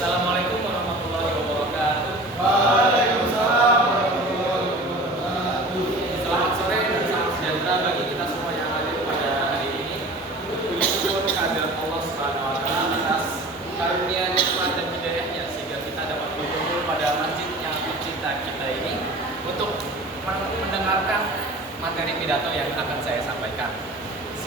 Assalamualaikum warahmatullahi wabarakatuh. Waalaikumsalam warahmatullahi wabarakatuh. Selamat sore dan salam sejahtera bagi kita semua yang hadir pada hari ini. Puji syukur kehadirat Allah Subhanahu wa taala atas karunia nikmat dan hidayahnya sehingga kita dapat berkumpul pada masjid yang tercinta kita ini untuk mendengarkan materi pidato yang akan saya sampaikan.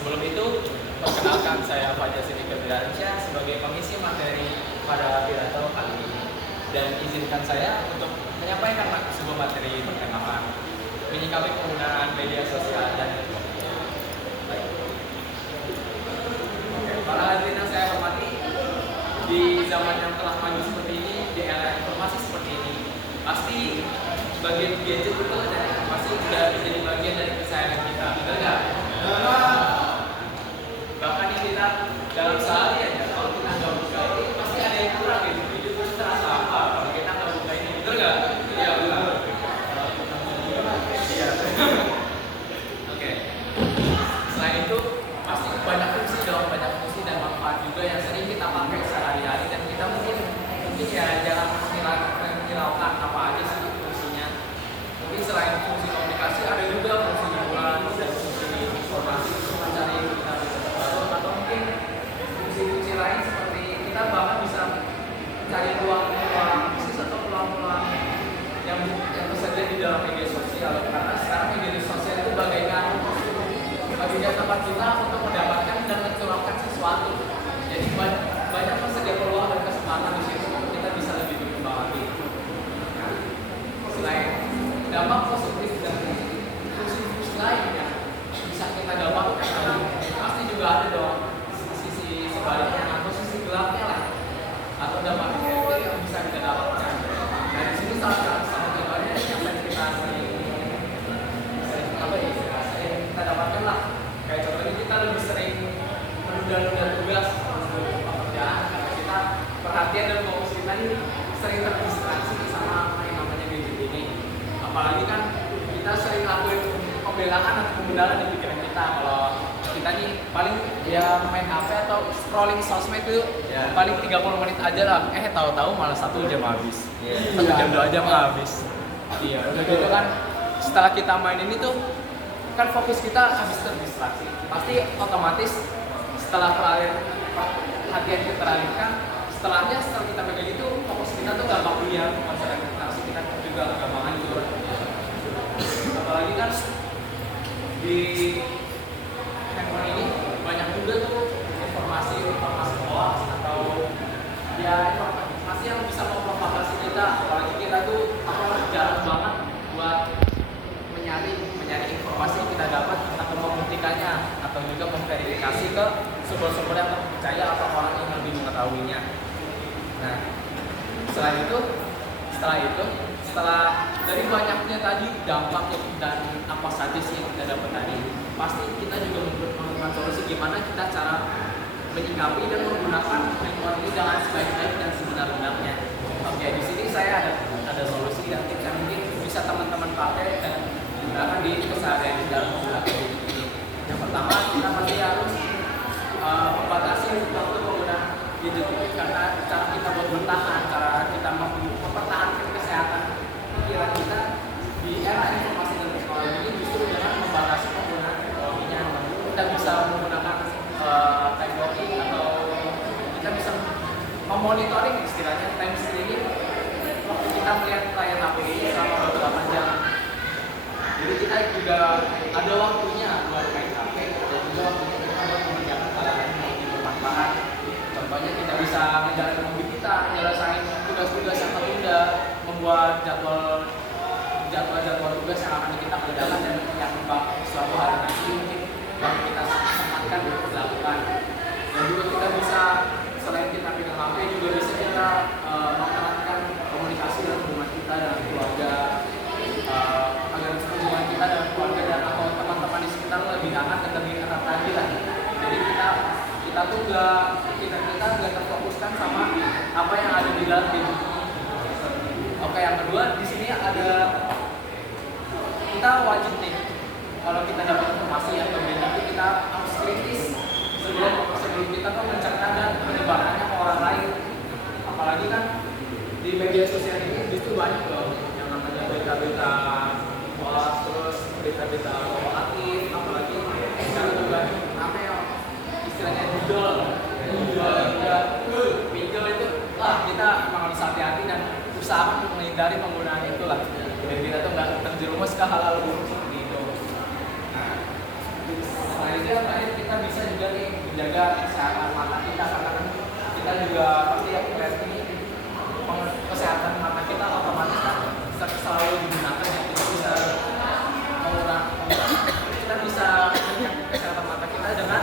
Sebelum itu, perkenalkan saya Fajar Siddiq Firdansya sebagai pengisi materi pada pidato kali ini. Dan izinkan saya untuk menyampaikan sebuah materi perkenalan menyikapi penggunaan media sosial dan network. Baik. Oke, para hadirin yang saya hormati, di zaman yang telah maju seperti ini, di era informasi seperti ini, pasti bagian gadget itu dan informasi sudah menjadi bagian dari keseharian kita, benar nggak? Bahkan ini kita dalam sehari aja, kalau kita nggak buka ini pasti ada yang kurang gitu. Hidup itu terasa apa kalau kita nggak buka ini, benar nggak? Iya benar. Iya. Oke. Selain itu pasti banyak fungsi dong, banyak fungsi dan manfaat juga yang sering kita pakai sehari-hari dan kita mungkin ya jarang menghiraukan apa aja sih fungsinya. Mungkin selain fungsi komunikasi ada juga fungsi hiburan dan fungsi informasi untuk mencari kita atau mungkin fungsi-fungsi lain seperti kita bahkan bisa cari peluang-peluang bisnis atau peluang-peluang yang tersedia di dalam media sosial, karena sekarang media sosial itu bagaikan tempat kita untuk mendapatkan dan mencurahkan sesuatu. Jadi banyak tersedia peluang dan kesempatan di situ untuk kita bisa lebih berkembang lagi. Nah, selain dampak positif dan fungsi-fungsi lain yang bisa kita dapatkan, pasti juga ada dong sisi sebaliknya atau sisi gelapnya lah, atau dampak negatif yang bisa kita dapatkan. Nah, di sini salah satu contohnya yang kita sering kita dapatkan lah. Kayak contohnya kita lebih sering menunda-nunda tugas untuk pekerjaan karena kita perhatian dan fokus kita ini sering terdistraksi sama yang namanya gadget ini. Apalagi kan kita sering lakuin pembelaan atau pembelaan di pikiran kita kalau kita nih paling ya main HP atau scrolling sosmed itu paling 30 menit aja lah. Tahu-tahu malah 1 jam habis. 1 jam 2 jam habis. Iya, udah gitu kan setelah kita main ini tuh kan fokus kita habis terdistraksi. Pasti otomatis setelah perhatian kita teralihkan, setelah kita pegang itu fokus kita tuh gampang liar, konsentrasi kita juga gampang hancur. Apalagi kan di handphone ini banyak juga tuh informasi hoax atau ya informasi yang bisa memprovokasi kita. Apalagi kita tuh jarang banget buat mencari informasi yang kita dapat atau membuktikannya atau juga memverifikasi ke sumber-sumber yang terpercaya atau orang yang lebih mengetahuinya. Nah, setelah dari banyaknya tadi dampak dan apa saja sih yang kita dapat tadi, pasti kita juga menemukan solusi gimana kita cara menyikapi dan menggunakan lingkungan ini dengan sebaik-baik dan sebenar-benarnya. Oke, di sini saya ada solusi dan tips yang mungkin bisa teman-teman pakai dan gunakan di keseharian di dalam menggunakan ini. Yang pertama, kita pasti harus membatasi waktu penggunaan gadget ini karena cara kita buat bertahan, cara kita mempertahankan kesehatan pikiran kita di era informasi dan teknologi ini justru dengan membatasi penggunaan teknologinya. Kita bisa menggunakan time blocking atau kita bisa memonitoring istilahnya time screening waktu kita melihat layar HP ini selama beberapa jam. Jadi kita juga ada waktunya buat main HP dan juga waktunya kita buat mengerjakan hal-hal yang lebih bermanfaat. Contohnya kita bisa menjalankan hobi kita, menyelesaikan tugas-tugas yang tertunda, membuat jadwal tugas yang akan kita kerjakan dan yang suatu hari nanti mungkin baru kita sempatkan untuk dilakukan. Dan juga kita bisa selain kita pegang HP juga bisa kita memperankan komunikasi dan hubungan kita dengan keluarga. Agar hubungan kita dengan keluarga dan atau teman-teman di sekitar lebih hangat dan lebih erat lagi lah. Jadi kita tuh kita nggak terfokuskan sama apa yang ada di dalam gadget ini. Oke, yang kedua di sini ada kita wajib nih kalau kita dapat informasi atau berita itu kita harus kritis sebelum kita tuh mencerna dan menyebarkannya ke orang lain. Apalagi kan berusaha untuk menghindari penggunaan itulah. Biar kita tuh nggak terjerumus ke hal-hal buruk seperti itu. Nah, selanjutnya terakhir kita bisa juga nih menjaga kesehatan mata kita, karena kan kita juga pasti ya melihat ini kesehatan mata kita otomatis kan selalu digunakan ya. Kita bisa kita bisa menjaga kesehatan mata kita dengan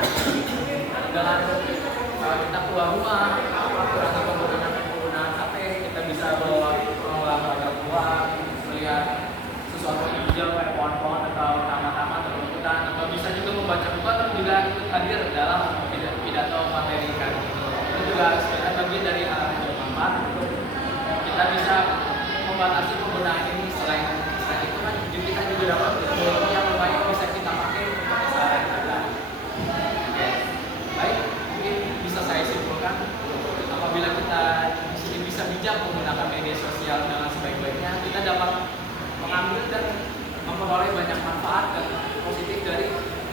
kita keluar rumah, kurangi penggunaan HP, kita bisa olahraga keluar, melihat sesuatu yang hijau kayak pohon-pohon atau taman-taman atau hutan, atau bisa juga membaca buku atau juga ikut hadir dalam pidato materi kan. Itu juga sebenarnya bagian dari hal yang bermanfaat untuk kita bisa membatasi penggunaan ini. Selain itu kan kita juga dapat ilmu yang lumayan bisa kita pakai untuk keseharian kita. Oke, baik, mungkin bisa saya simpulkan apabila kita di sini bisa bijak menggunakan media sosial dengan sebaik-baiknya, kita dapat mengambil dan memperoleh banyak manfaat dan positif dari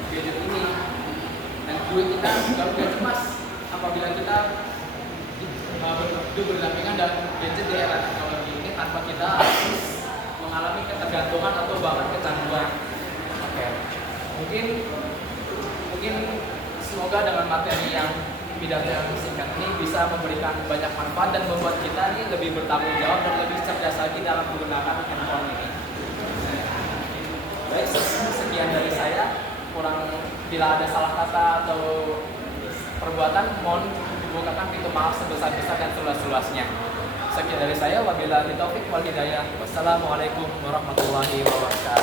gadget ini. Dan juga kita juga tidak cemas apabila kita hidup berdampingan dengan gadget di era teknologi ini tanpa kita harus mengalami ketergantungan atau bahkan kecanduan. Oke, mungkin semoga dengan materi yang pidato yang singkat ini bisa memberikan banyak manfaat dan membuat kita ini lebih bertanggung jawab dan lebih cerdas lagi dalam menggunakan handphone ini. Baik, sekian dari saya. Bila ada salah kata atau perbuatan, mohon dibukakan pintu maaf sebesar-besar dan seluas-luasnya. Sekian dari saya. Wabillahi taufiq wal hidayah. Wassalamualaikum warahmatullahi wabarakatuh.